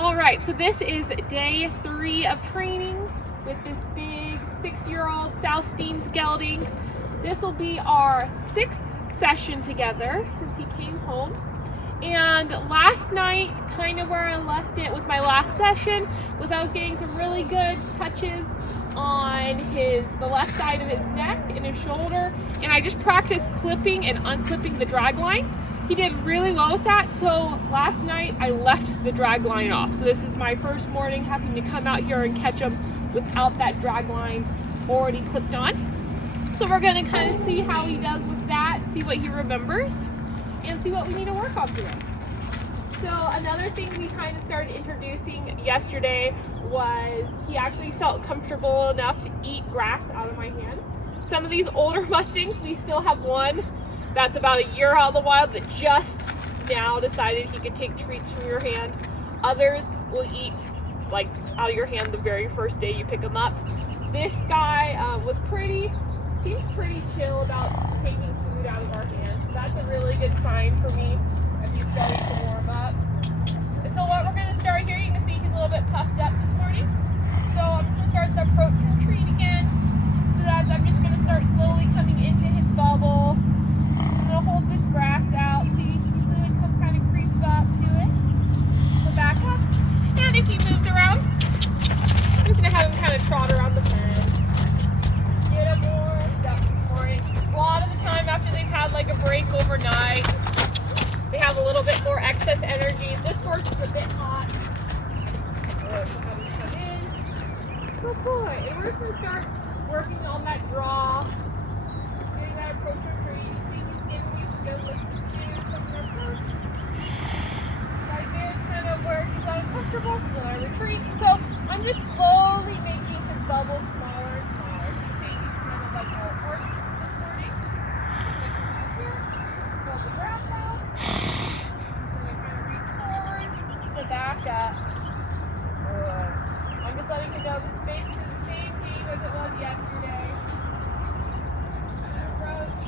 All right, so this is day 3 of training with this big 6-year-old Southstein gelding. This will be our 6th session together since he came home. And last night, kind of where I left it with my last session, was I was getting some really good touches on the left side of his neck and his shoulder, and I just practiced clipping and unclipping the drag line. He did really well with that, so last night I left the drag line off. So this is my first morning having to come out here and catch him without that drag line already clipped on. So we're gonna kind of see how he does with that, see what he remembers, and see what we need to work on today. So another thing we kind of started introducing yesterday was he actually felt comfortable enough to eat grass out of my hand. Some of these older Mustangs, we still have one that's about a year out of the wild that just now decided he could take treats from your hand. Others will eat like out of your hand the very first day you pick them up. This guy seems pretty chill about taking food out of our hands. So that's a really good sign for me as he's starting to warm up. And so what we're going to start here, you can see he's a little bit puffed up this morning. So I'm just going to start the approach and retreat again. So that I'm just going to start slowly coming into his bubble. I'm going to hold this grass out. See, he's going to come kind of creep up to it. So back up. And if he moves around, I'm just going to have him kind of trot around the bend. Get him warmed up this morning. A lot of the time after they've had like a break overnight, they have a little bit more excess energy. This horse is a bit hot. Good. So have him come in. Good boy. And we're just going to start working on that draw. Getting that approach retreat. See, he's giving you some good looks to do some of our approach. Right there is kind of where he's uncomfortable, so then I retreat. So I'm just slowly making his bubble smaller and smaller. So you see he's kind of like all working this morning. Like here. Pull the grass out. Back up. I'm just letting him know this is basically the same game as it was yesterday. Approach.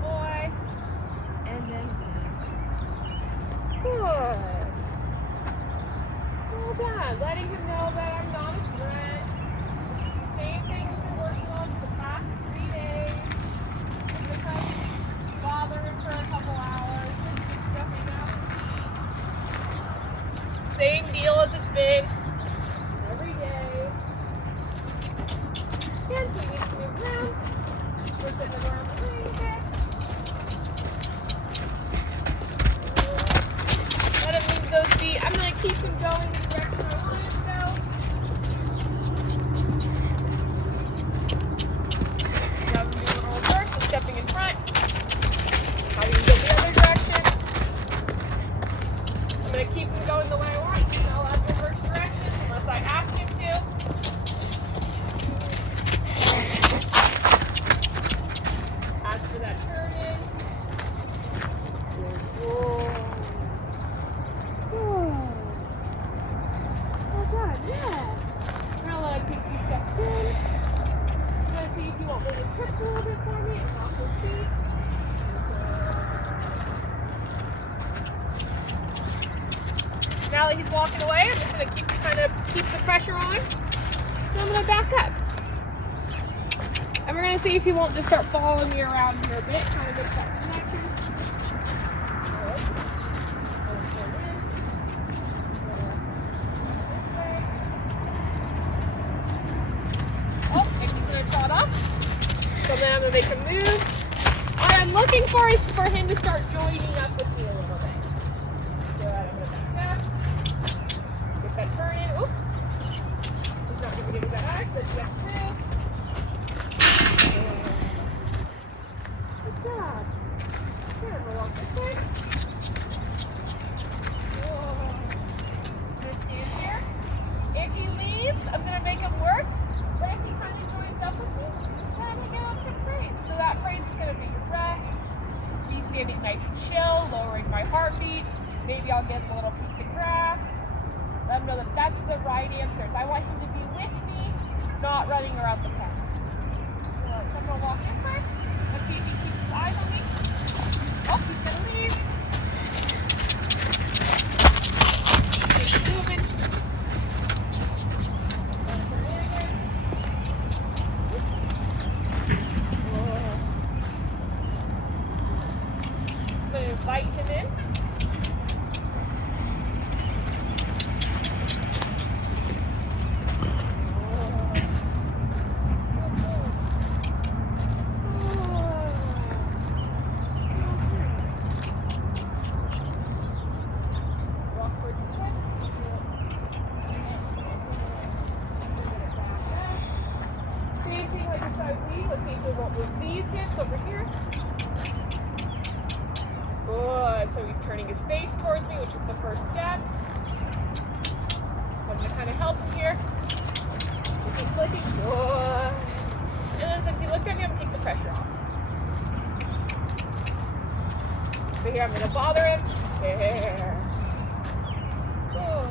Boy. And then good. Well done. Letting him know that I'm not a threat. Same thing we've been working on for the past 3 days. I'm going to come bother him for a couple hours. Same deal as it's been every day. And so you need to move around. We're sitting around the ring here. Let him move those feet. I'm going to keep him going in the direction I want him to go. Have him do a little reverse, so stepping in front. How do you go the other direction? I'm going to keep him going the way I want. He's not allowed to reverse direction unless I ask him to. Ask for that turn in. Good. Oh God, yeah. Now let him take 2 steps in. I'm going to see if you won't really trip a little bit for me and off his feet. Now that he's walking away, I'm just going to keep the pressure on. So I'm going to back up. And we're going to see if he won't just start following me around here a bit, kind of make that connection. Oh, and he's going to trot off. So then I'm going to make him move. What I'm looking for is for him to start joining up with me a little bit. So I'm going to back up. That turn in. Oop. He's not going to give me that eye, but yes, through. Good job. Here, we'll walk this way. Whoa. I'm going to stand here. If he leaves, I'm going to make him work. But if he kind of joins up with me, then I'm going to give him some praise. So that praise is going to be your rest. Me standing nice and chill, lowering my heartbeat. Maybe I'll get a little piece of grass. Let him know that that's the right answer. So I want him to be with me, not running around the pen. So I'm going to walk this way. Let's see if he keeps his eyes on me. Oh, he's going to leave. move these hips over here. Good. So he's turning his face towards me, which is the first step. So I'm going to kind of help him here. He's clicking. Good. And then since he looked at me, I'm going to take the pressure off. So here I'm going to bother him. There. Good.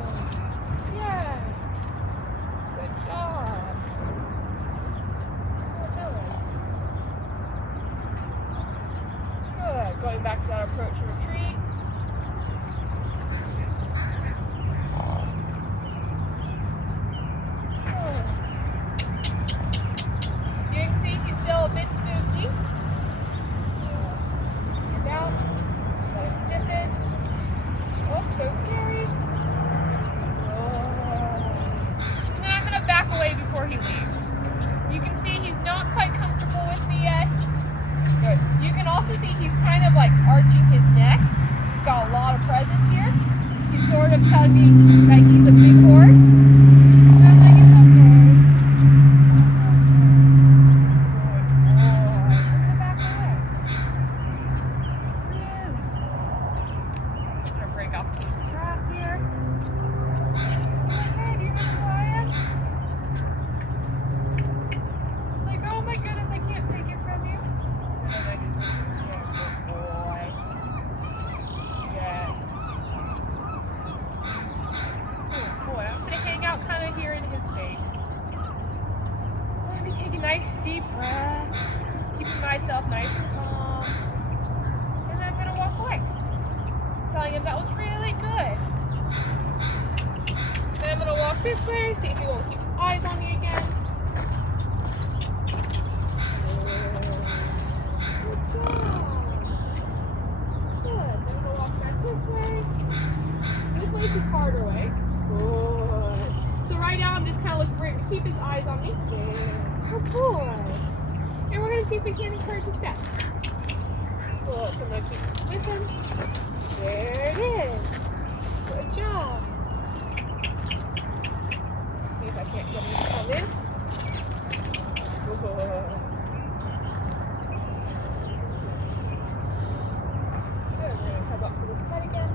Yeah. Good job. Good. Going back to that approach and retreat. Good. You can see he's still a bit spooky. Stand out. Let him stiffen. Oh, so scary. And then I'm going to back away before he leaves. You can see he's not quite comfortable with me yet. Good. You can also see he's kind of like arching his neck. He's got a lot of presence here. He's sort of telling me that he's a big horse. And I'm like, it's okay. It's okay. Good boy. I'm gonna back away. Really? I'm gonna break off a piece of grass here. Hey, do you know who I am? It's like, oh my goodness, I can't take it from you. And then I just good boy. Yes. Good boy. I'm gonna hang out kind of here in his face. I'm gonna be taking nice deep breaths, keeping myself nice and calm, and then I'm gonna walk away, telling him that was really good. Then I'm gonna walk this way, see if he won't keep eyes on me again. Good job. Good. Then I'm gonna walk back this way. This way's his harder way. Good. So right now I'm just kind of looking for him to keep his eyes on me. There. Good boy. And we're gonna see if we can encourage a step. Good. So I'm gonna keep this one. There it is. Good job. See if I can't get him to come in. Good. Good. We're gonna come up for this cut again.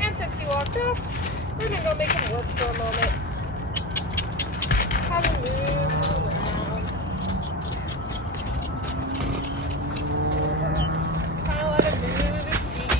And since he walked up, we're gonna go make him work for a moment. Have him move around. Kind of let him move his feet.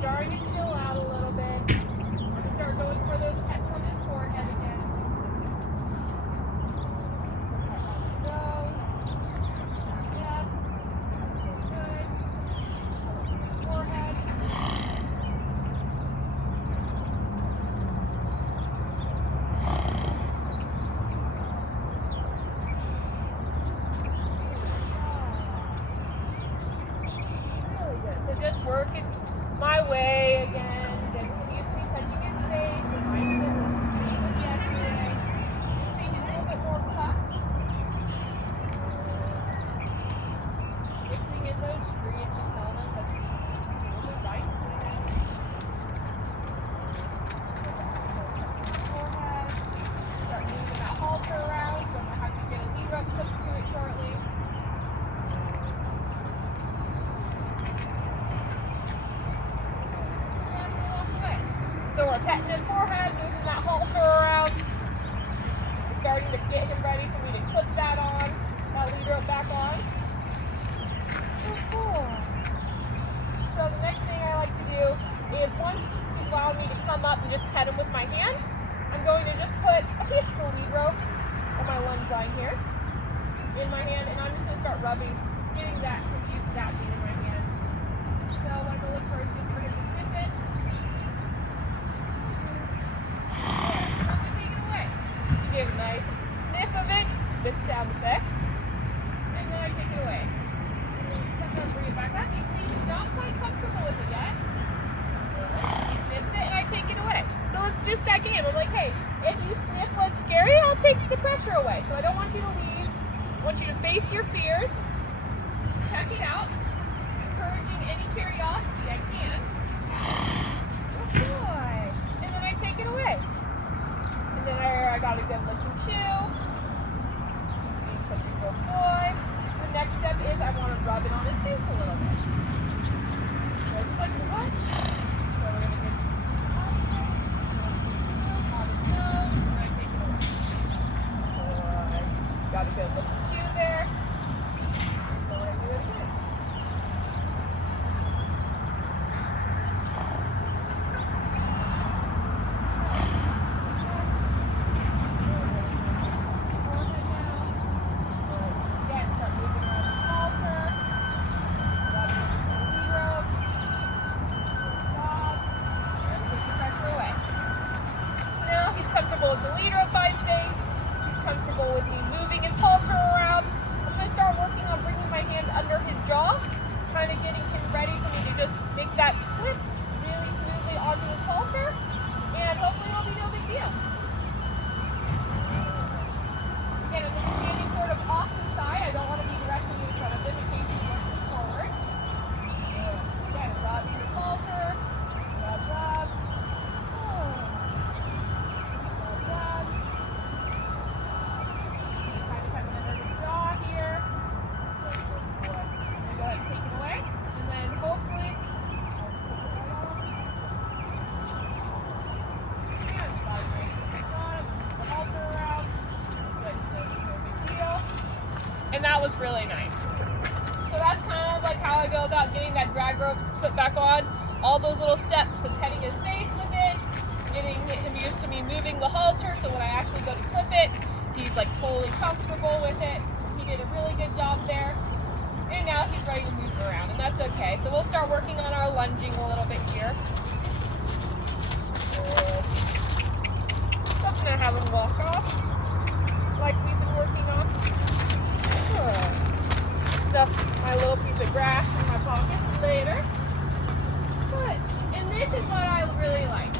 Starting to chill out a little bit. I'm going to start going for those pets on his forehead again. Yep. Good. Forehead. Really good. So just working my way again, getting used to touching his face, reminding him of the same as yesterday. See, he's a little bit more puffed. Mixing in those streets, just telling him that he's doing the right thing. Forehead. Start moving that halter around, so I'm going to have to get a leader up close to it shortly. So we're petting his forehead, moving that halter around. We're starting to get him ready for me to clip that on, that lead rope back on. So cool. So the next thing I like to do is once his allowing me to come up and just pet him with my hand, I'm going to just put a piece of the lead rope on my lunge line here in my hand, and I'm just going to start rubbing, getting that confused with that being in my hand. So what I'm going to look for is just for him to sniff it. And I'm going to take it away. You give a nice sniff of it with sound effects, and then I take it away. Sometimes bring it back up. You see, he's not quite comfortable with it yet. He sniffs it, and I take it away. So it's just that game. I'm like, hey, if you sniff what's scary, I'll take the pressure away. So I don't want you to leave. I want you to face your fears, check it out, encouraging any curiosity I can. Good boy. And then I take it away. And then I got a good looking chew. Being such a good boy. The next step is I want to rub it on his face a little bit. So just like what? So we're going to get on his nose, and I take it away. Good. Got a good looking chew there. So I do it again. With the lead rope by his face. He's comfortable with me moving his halter around. I'm going to start working on bringing my hand under his jaw, kind of getting him ready for me to just make that clip really smoothly onto his halter, and hopefully it'll be no big deal. Again, if I'm standing sort of off the side, I don't want to be directly in front of him in case he pushes forward. Again, rubbing his halter, rub, rub. And that was really nice. So that's kind of like how I go about getting that drag rope put back on. All those little steps of petting his face with it, getting him used to me moving the halter, so when I actually go to clip it, he's like totally comfortable with it. He did a really good job there. And now he's ready to move around, and that's okay. So we'll start working on our lunging a little bit here. Good. So I'm gonna have him walk off like we've been working on. Good. Stuff my little piece of grass in my pocket later. Good. And this is what I really like.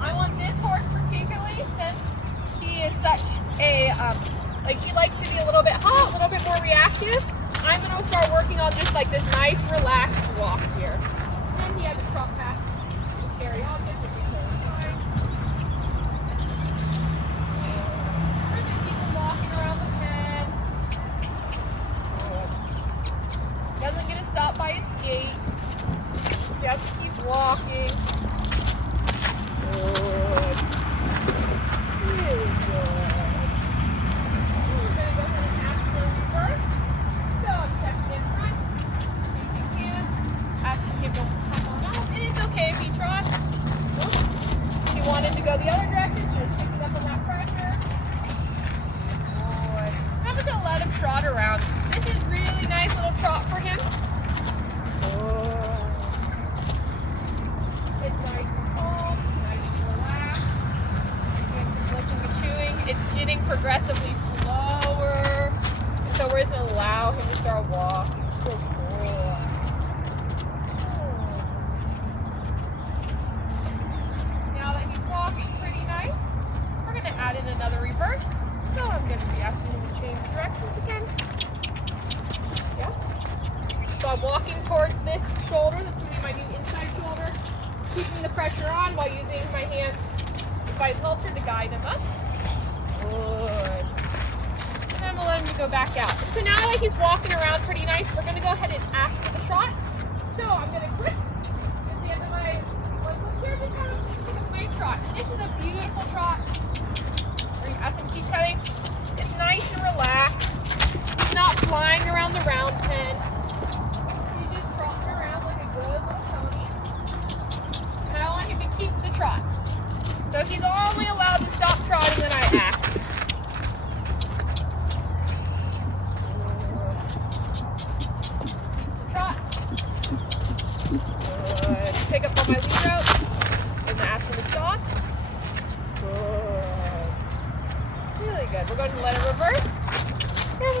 I want this horse particularly, since he is such a, like he likes to be a little bit hot, a little bit more reactive. I'm going to start working on just like this nice relaxed walk here. And then he had to trot past the scary object, which is totally fine. There's just people walking around the pen. Doesn't get to stop by his gate. He has to keep walking. Good. Really good. We're going to go ahead and ask for a reverse. So I'm checking in front, changing hands, asking him to come on out. And it's okay if he trots. If he wanted to go the other direction, just picking up on that pressure. Good. I'm just going to let him trot around. This is really nice little trot for him. Good. It's nice and calm, nice and relaxed. Doing some licking and chewing. It's getting progressively slower. And so we're just going to allow him to start walking. Good boy. Now that he's walking pretty nice, we're going to add in another reverse. So I'm going to be asking him to change directions again. Yeah. So I'm walking towards this shoulder. That's going to be my new inside shoulder. Keeping the pressure on while using my hand by his halter to guide him up. Good. And then we'll let him go back out. So now that he's walking around pretty nice, we're going to go ahead and ask for the trot. So I'm going to clip at the end of my foot here, just kind of take a nice trot. And this is a beautiful trot. We're going to ask him to keep cutting. It's nice and relaxed. He's not flying around the round pen. He's just trotting around like a good little pony. And I want him to keep the trot.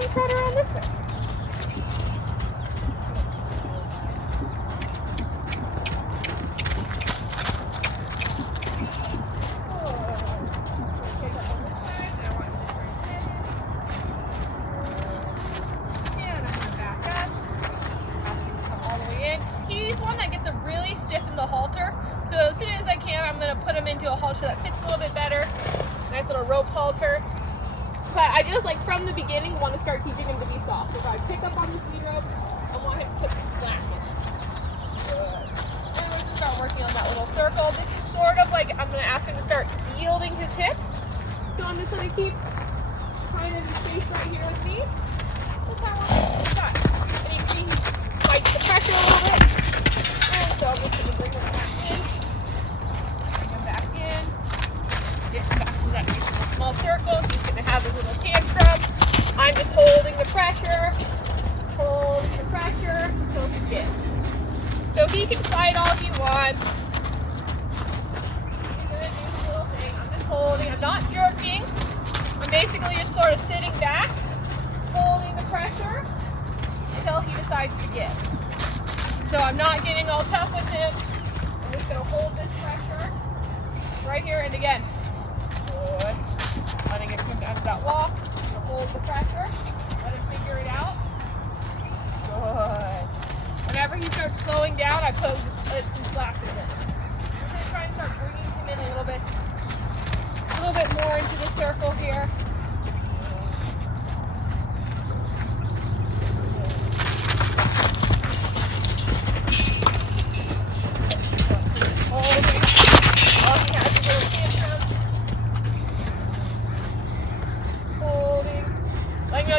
you trot around this way? So as soon as I can, I'm going to put him into a halter that fits a little bit better. Nice little rope halter. But I just, like, from the beginning, want to start teaching him to be soft. So if I pick up on the speed rope, I want him to put some slack in it. Good. And we're going to start working on that little circle. This is sort of like, I'm going to ask him to start yielding his hips. So I'm just going to keep trying to space right here with me. That's how I want to start. And you see he fights the pressure a little bit. And so I'm just going to bring him back in. Get back to that nice small circle. He's going to have his little tantrum. I'm just holding the pressure until he gets. So he can fight all he wants. He's going to do his little thing. I'm just holding. I'm not jerking. I'm basically just sort of sitting back, holding the pressure until he decides to give. So I'm not getting all tough with him. I'm just going to hold this pressure right here, and again, good. Letting it come down to that wall. Hold the pressure. Let him figure it out. Good. Whenever he starts slowing down, I put some slack in him. I'm going to try and start bringing him in a little bit more into the circle here.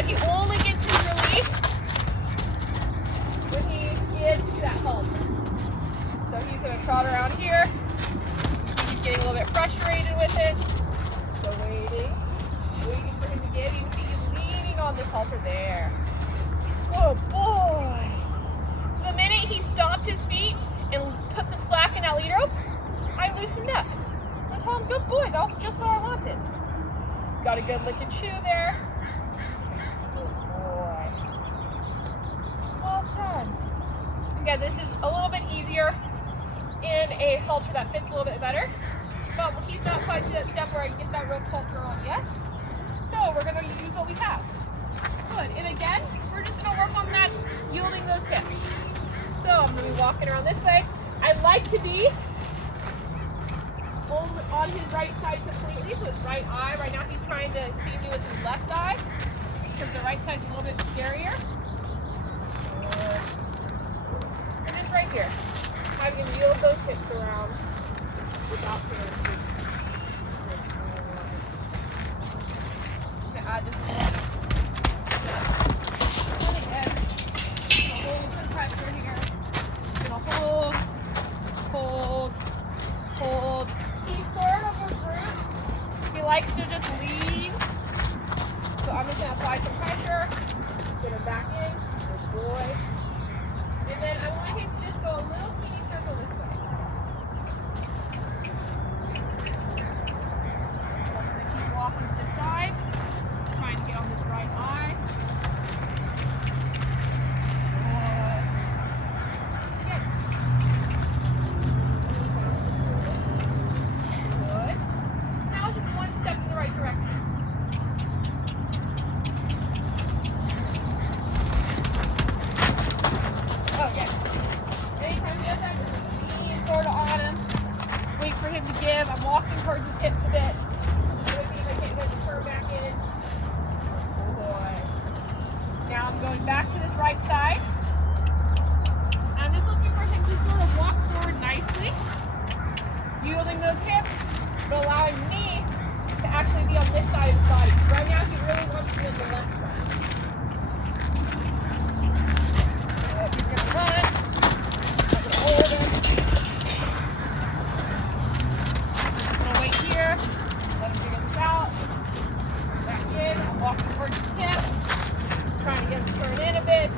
He only gets his release when he gets to that halter. So he's going to trot around here. He's getting a little bit frustrated with it. So waiting for him to get. You can see he's leaning on this halter there. Oh boy! So the minute he stomped his feet and put some slack in that lead rope, I loosened up. I told him, good boy, that was just what I wanted. Got a good licking chew there. Well done. Again, this is a little bit easier in a halter that fits a little bit better, but he's not quite to that step where I can get that rope halter on yet. So we're going to use what we have. Good. And again, we're just going to work on that, yielding those hips. So I'm going to be walking around this way. I'd like to be on his right side completely, so his right eye. Right now he's trying to see me with his left eye, because the right side's a little bit scarier. And just right here, I can yield those hips around without feeling. I'm going to add just a little. And again, I'm holding some pressure here. I'm going to hold. He's sort of a brute. He likes to just lean. So I'm just going to apply some pressure, get him back in. Good boy. And then I want him to just go a little teeny circle this way. I'm going to keep walking to the side, trying to get on his right eye. Good. Now just one step in the right direction. Okay. Anytime he does that, just lean sort of on him. Wait for him to give. I'm walking towards his hips a bit. So if I can't get the turn back in. Oh boy. Now I'm going back to this right side. I'm just looking for him to sort of walk forward nicely, yielding those hips, but allowing me to actually be on this side of his body. Right now he really wants to be on the left side. He's going to run. I'm going to hold him. I'm going to wait here. Let him figure this out. Back in. I'm walking towards his hip. Trying to get him to turn in a bit.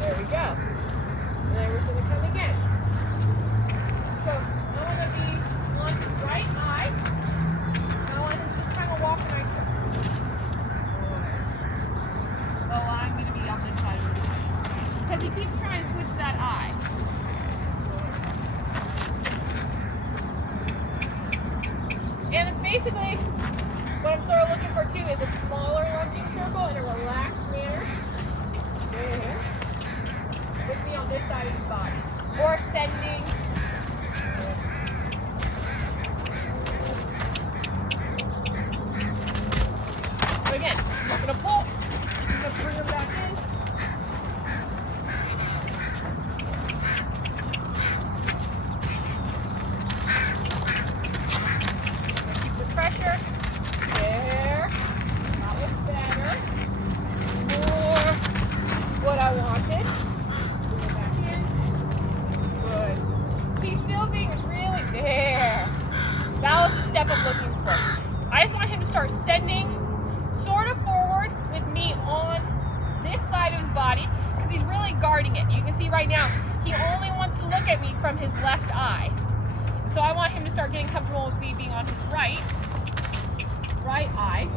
There we go. And then we're going to come again. So I want to be on his right eye. And I want him to just kind of walk nicely. he keeps trying to switch that eye. And it's basically, what I'm sort of looking for too is a smaller lunging circle in a relaxed manner. With me on this side of his body. Or sending. So again, I'm going to pull. I'm going to bring him back in. Keep the pressure. There. That was better. More what I wanted. Bring it back in. Good. He's still being really there. That was the step I'm looking for. I just want him to start sending sort of forward with me on this side of his body because he's really guarding it. You can see right now he only wants to look at me from his left eye. So I want him to start getting comfortable with me being on his right eye.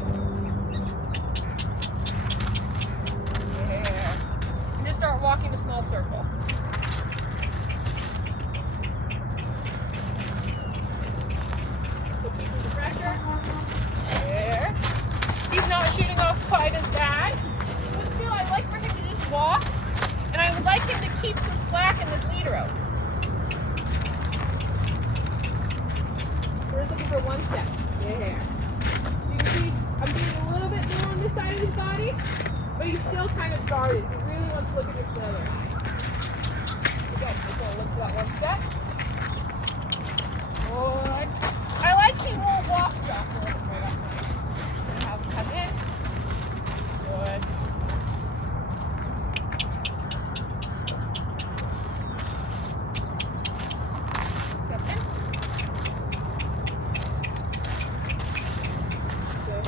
There. And just start walking a small circle. So keeping the pressure. There. He's not shooting off quite as bad. But still, I'd like for him to just walk. And I would like him to keep some slack in this lead rope. We're just looking for one step. There. So you can see I'm doing a little bit more on this side of his body, but he's still kind of guarded. He really wants to look at this other eye. Again, just going to look for that one step. Good. I like he will walk back a little bit more that time. And have him come in. Good. Step in. Good.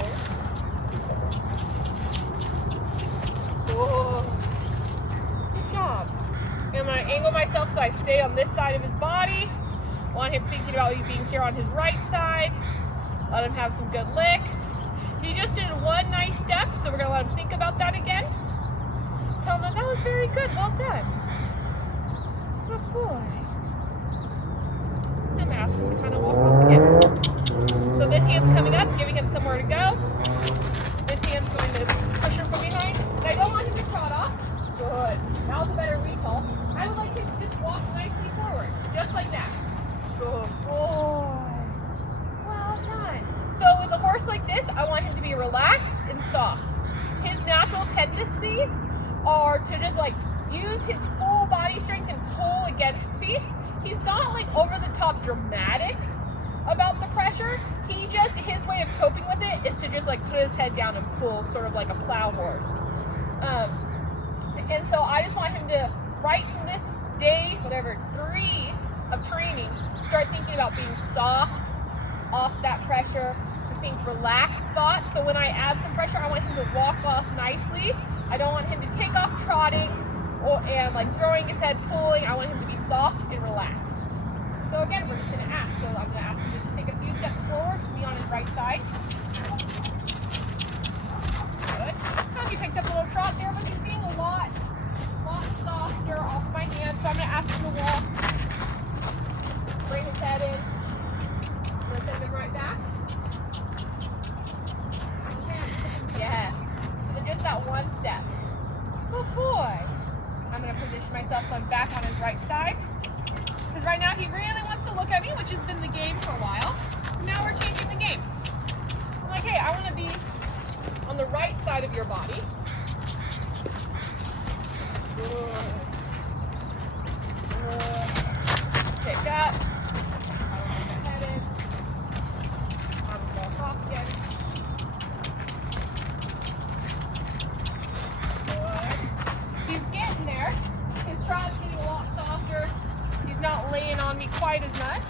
Oh, good job. I'm going to angle myself so I stay on this side of his body. Want him thinking about you being here on his right side. Let him have some good licks. He just did one nice step, so we're going to let him think about that again. Tell him that was very good. Well done. Good boy. I'm going to ask him to kind of walk off again. So this hand's coming up, giving him somewhere to go. This hand's going to push him from behind. And I don't want him to trot off. Good. That was a better recall. I would like him to just walk nicely forward. Just like that. Good boy. Well done. So with a horse like this, I want him to be relaxed and soft. His natural tendencies are to just like use his full body strength and pull against me. He's not like over the top dramatic about the pressure. He just, his way of coping with it is to just like put his head down and pull sort of like a plow horse. And so I just want him to, right from this day, whatever, 3 of training, start thinking about being soft off that pressure, to think relaxed thoughts. So when I add some pressure, I want him to walk off nicely. I don't want him to take off trotting and like throwing his head, pulling. I want him to be soft and relaxed. So again, we're just going to ask. So I'm going to ask him to just take a few steps forward, be on his right side. Good. So he picked up a little trot there, but he's being a lot softer off my hand. So I'm going to ask him to walk. Bring his head in. I'm going to send him right back. Yes. And then just that one step. Good boy. I'm going to position myself so I'm back on his right side. Because right now he really wants to look at me, which has been the game for a while. Now we're changing the game. I'm like, hey, I want to be on the right side of your body. Good. Good. Pick up. Not laying on me quite as much.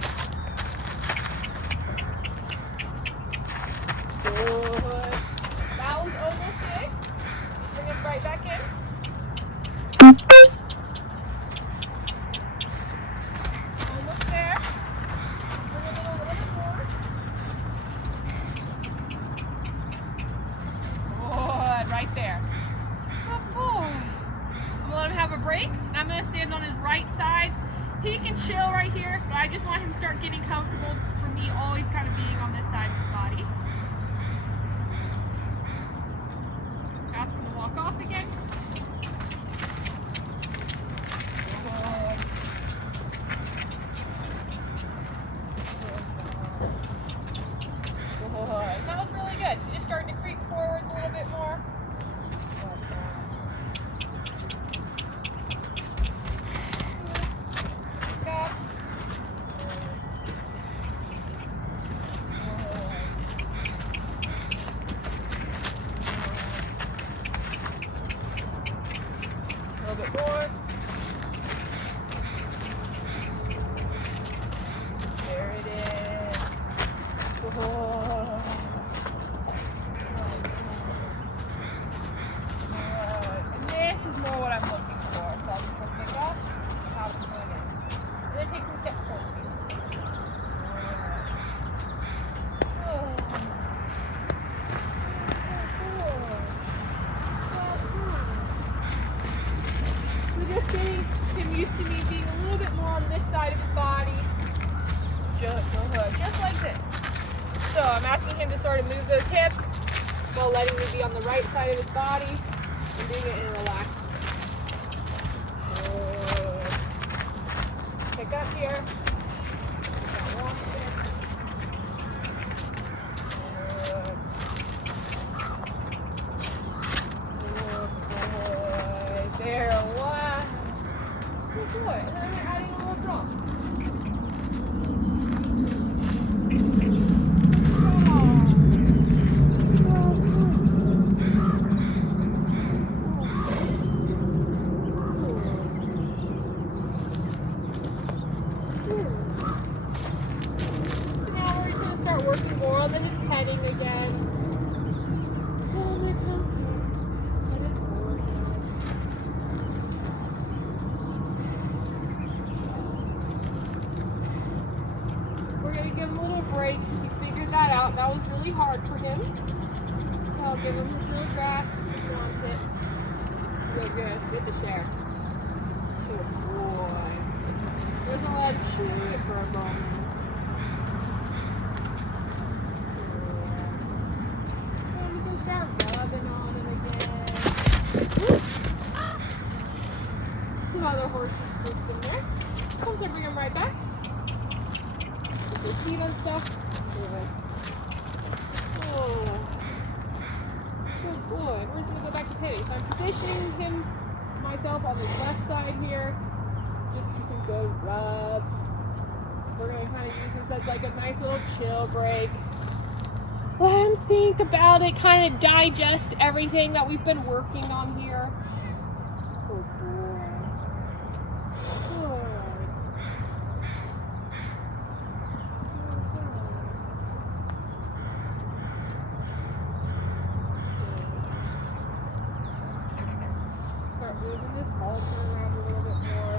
Good. That was almost it. Bring it right back in. Almost there. Bring it in a little bit more. Good, right there. Good boy. I'm gonna let him have a break. break, and I'm going to stand on his right side. He can chill right here, but I just want him to start getting comfortable for me always kind of being on this side of his body. Ask him to walk off again. Good. That was really good. You're just starting to creep forwards a little bit more. A little bit more. There it is. Oh. And this is more what I'm looking for. So I'll just pick up and have it swing in. And then take some steps forward. Just getting him used to me being a little bit more on this side of his body. Just like this. So I'm asking him to sort of move those hips while letting me be on the right side of his body and doing it in a relaxed way. Pick up here. There, wow. Good boy. And then we're adding a little drop. Now we're just going to start working more on his petting again. Give him a little break because he figured that out. That was really hard for him. So I'll give him his little grass if he wants it. Real good. Get the chair. Good boy. Doesn't let him chew it for a moment. So I'm just going to start rubbing on him again. Some other horses just in there. Once I bring him right back. His feet and stuff. Oh, good boy. We're just gonna go back to petting. So I'm positioning him, myself on his left side here. Just do some good rubs. We're gonna kind of use this as like a nice little chill break. Let him think about it, kind of digest everything that we've been working on here. Good boy. Good. Moving this halter around a little bit more.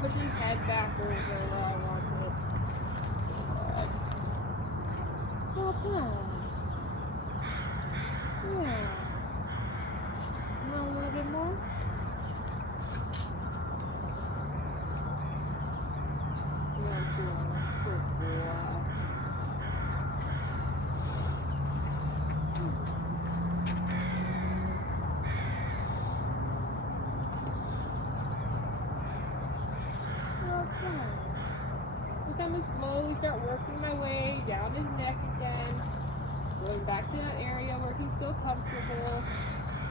Push his head back over where I want it. Well done. Yeah. And a little bit more. Yeah, good boy. I'm going to slowly start working my way down his neck again, going back to that area where he's still comfortable.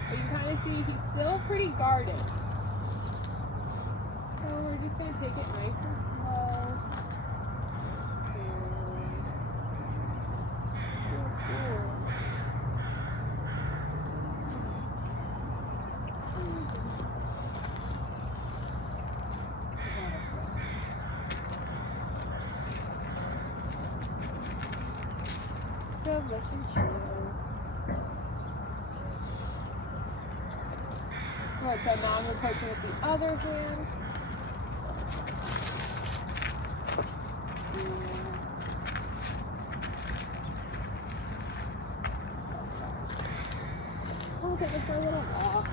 But you can kind of see he's still pretty guarded. So we're just going to take it nice and slow. Let him chill. Alright, so now I'm approaching with the other hand. I'll get this for a little walk.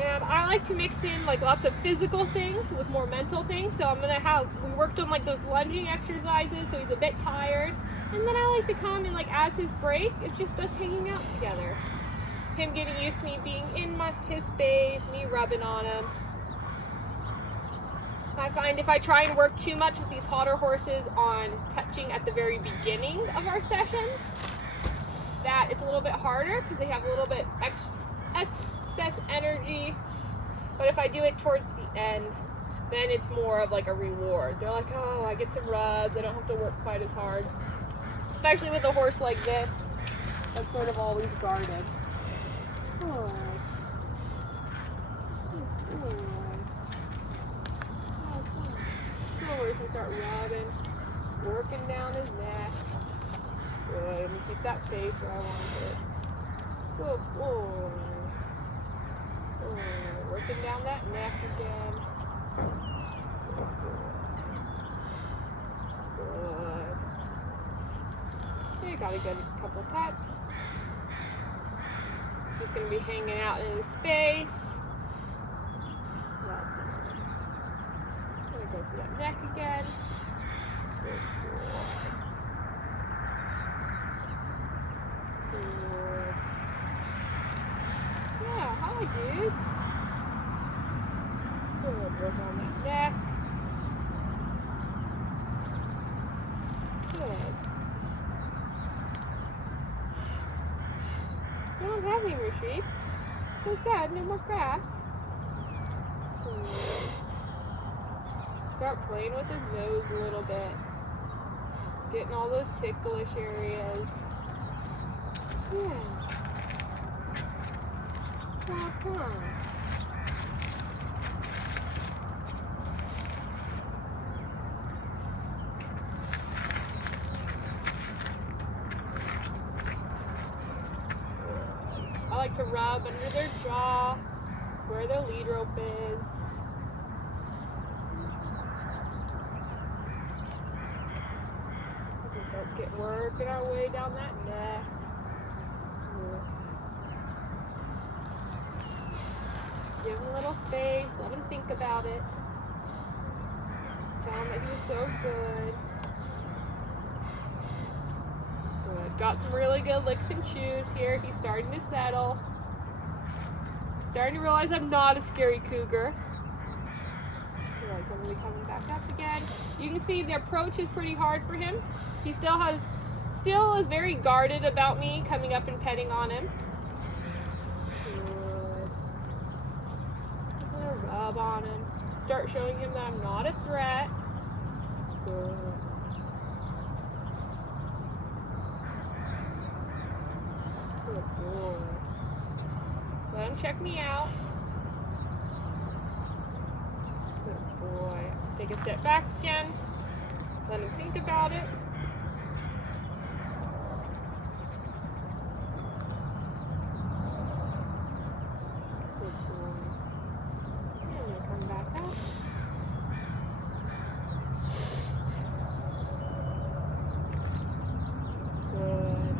And I like to mix in like lots of physical things with more mental things. So we worked on like those lunging exercises, so he's a bit tired. And then I like to come and like as his break, it's just us hanging out together. Him getting used to me being in his space, me rubbing on him. I find if I try and work too much with these halter horses on touching at the very beginning of our sessions, that it's a little bit harder because they have a little bit excess energy. But if I do it towards the end, then it's more of like a reward. They're like, oh, I get some rubs, I don't have to work quite as hard. Especially with a horse like this, that's sort of always guarded. Oh. We can start rubbing, working down his neck. Good. Let me keep that face where I want it. Good. Oh. Oh. Working down that neck again. Good. Okay, got a good couple pets. He's going to be hanging out in his space. Go through that neck again. Good boy. Good. Yeah, hi, dude. Good. Work on that neck. Good. We don't have any retreats. So sad, no more grass. Good. Start playing with his nose a little bit. Getting all those ticklish areas. Yeah. Oh, come on. I like to rub under their jaw, where their lead rope is. Working our way down that neck. Give him a little space. Let him think about it. Tell him that he was so good. Good. Got some really good licks and chews here. He's starting to settle. Starting to realize I'm not a scary cougar. I'm going to be coming back up again. You can see the approach is pretty hard for him. He still is very guarded about me coming up and petting on him. Good. I'm going to rub on him. Start showing him that I'm not a threat. Good. Good boy. Let him check me out. Good boy. Take a step back again. Let him think about it. Good boy. And I'm going to come back up. Good.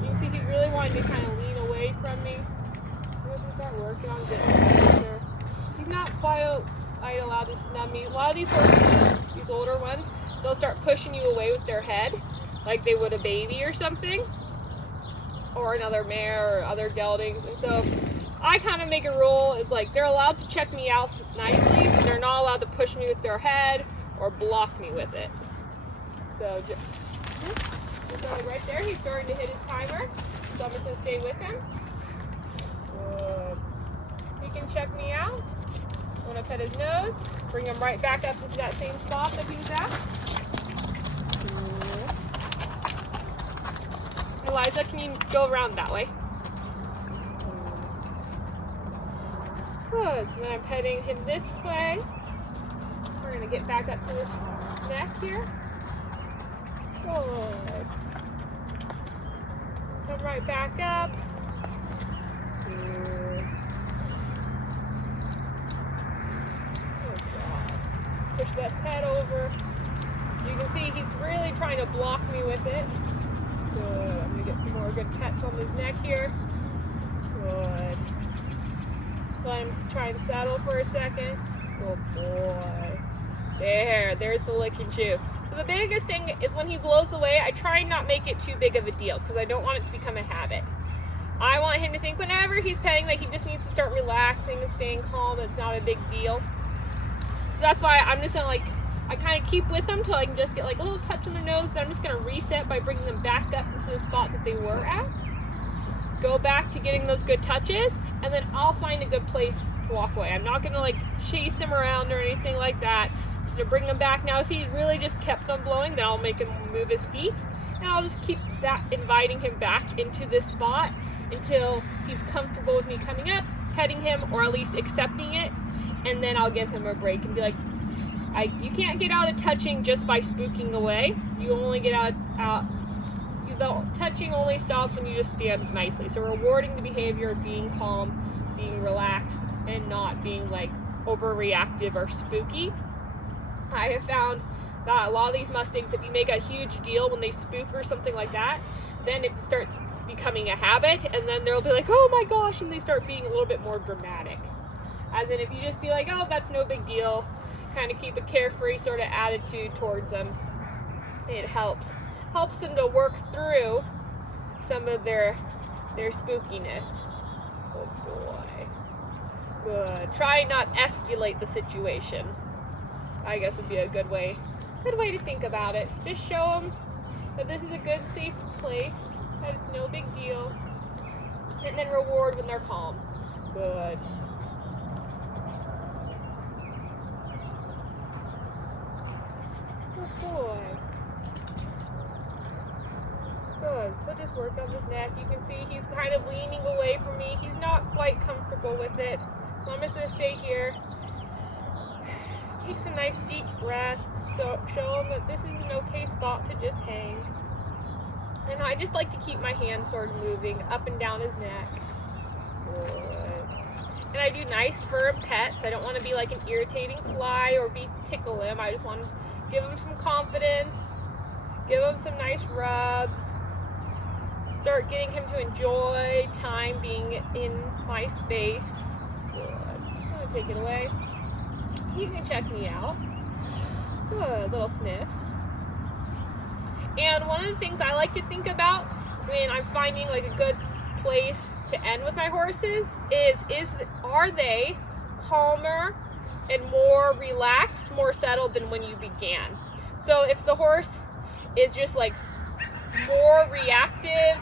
You can see he really wanted to kind of lean away from me. Start working on getting closer. He's not quite allowed to snub me. A lot of these horses, these older ones, they'll start pushing you away with their head, like they would a baby or something, or another mare or other geldings. And so I kind of make a rule, is like they're allowed to check me out nicely, but they're not allowed to push me with their head or block me with it. So just right there, he's starting to hit his timer, so I'm just going to stay with him. Good. He can check me out. I'm going to pet his nose, bring him right back up into that same spot that he was at. Good. Eliza, can you go around that way? Good. So then I'm petting him this way. We're going to get back up to his neck here. Good. Come right back up. Good. Good job. Push that head over. You can see he's really trying trying to block me with it. Good. I'm gonna get some more good pets on his neck here. Good. Let him try and settle for a second. Good boy. There's the lick and chew. So the biggest thing is when he blows away, I try and not make it too big of a deal because I don't want it to become a habit. I want him to think whenever he's petting that he just needs to start relaxing and staying calm. It's not a big deal. So that's why I'm just gonna I kind of keep with them till I can just get like a little touch on their nose. Then I'm just gonna reset by bringing them back up into the spot that they were at. Go back to getting those good touches, and then I'll find a good place to walk away. I'm not gonna like chase him around or anything like that. Just to bring them back. Now if he really just kept on blowing, then I'll make him move his feet, and I'll just keep that inviting him back into this spot until he's comfortable with me coming up, petting him, or at least accepting it, and then I'll give him a break and be like, you can't get out of touching just by spooking away. You only get the touching only stops when you just stand nicely. So rewarding the behavior of being calm, being relaxed, and not being like overreactive or spooky. I have found that a lot of these Mustangs, if you make a huge deal when they spook or something like that, then it starts becoming a habit, and then they'll be like, oh my gosh, and they start being a little bit more dramatic. As in, if you just be like, oh, that's no big deal, kind of keep a carefree sort of attitude towards them, it helps them to work through some of their spookiness. Oh boy. Good. Try not escalate the situation, I guess would be a good way to think about it. Just show them that this is a good, safe place, that it's no big deal, and then reward when they're calm. Good. Good boy. Good. So just work on his neck. You can see he's kind of leaning away from me. He's not quite comfortable with it. So I'm just going to stay here. Take some nice deep breaths. So show him that this is an okay spot to just hang. And I just like to keep my hands sort of moving up and down his neck. Good. And I do nice firm pets. I don't want to be like an irritating fly or tickle him. I just want to give him some confidence. Give him some nice rubs. Start getting him to enjoy time being in my space. Good. I'm going to take it away. You can check me out. Good. Little sniffs. And one of the things I like to think about when I'm finding like a good place to end with my horses are they calmer and more relaxed, more settled than when you began? So if the horse is just like more reactive,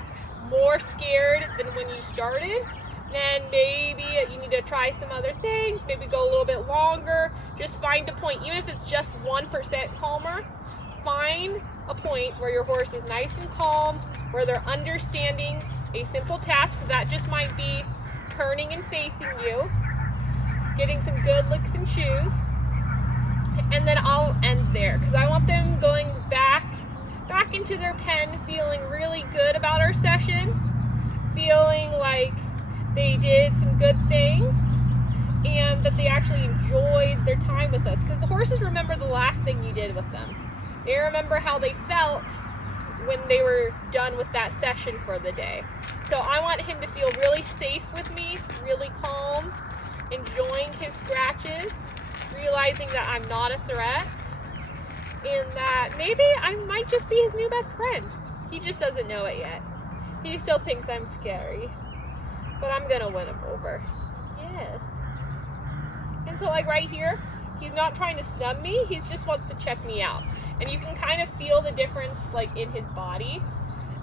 more scared than when you started, then maybe you need to try some other things, maybe go a little bit longer. Just find a point, even if it's just 1% calmer, find a point where your horse is nice and calm, where they're understanding a simple task. That just might be turning and facing you, getting some good licks and chews, and then I'll end there because I want them going back into their pen feeling really good about our session, feeling like they did some good things and that they actually enjoyed their time with us, because the horses remember the last thing you did with them. They remember how they felt when they were done with that session for the day. So I want him to feel really safe with me, really calm, enjoying his scratches, realizing that I'm not a threat, and that maybe I might just be his new best friend. He just doesn't know it yet. He still thinks I'm scary, but I'm gonna win him over. Yes. And so like right here, he's not trying to snub me, he just wants to check me out. And you can kind of feel the difference like in his body,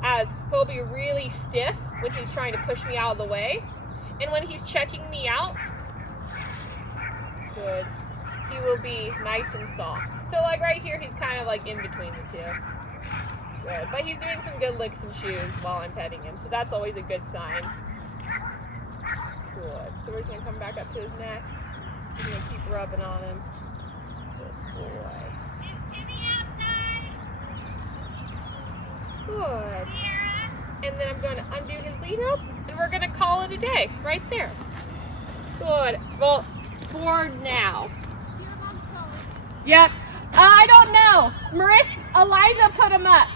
as he'll be really stiff when he's trying to push me out of the way. And when he's checking me out, good, he will be nice and soft. So like right here, he's kind of like in between the two. Good, but he's doing some good licks and chews while I'm petting him, so that's always a good sign. Good, so we're just gonna come back up to his neck. We're gonna keep rubbing on him. Good boy. Is Timmy outside? Good. Sierra? And then I'm going to undo his lead rope, and we're going to call it a day right there. Good. Well, for now. Your mom's calling. Yep. I don't know. Eliza put them up.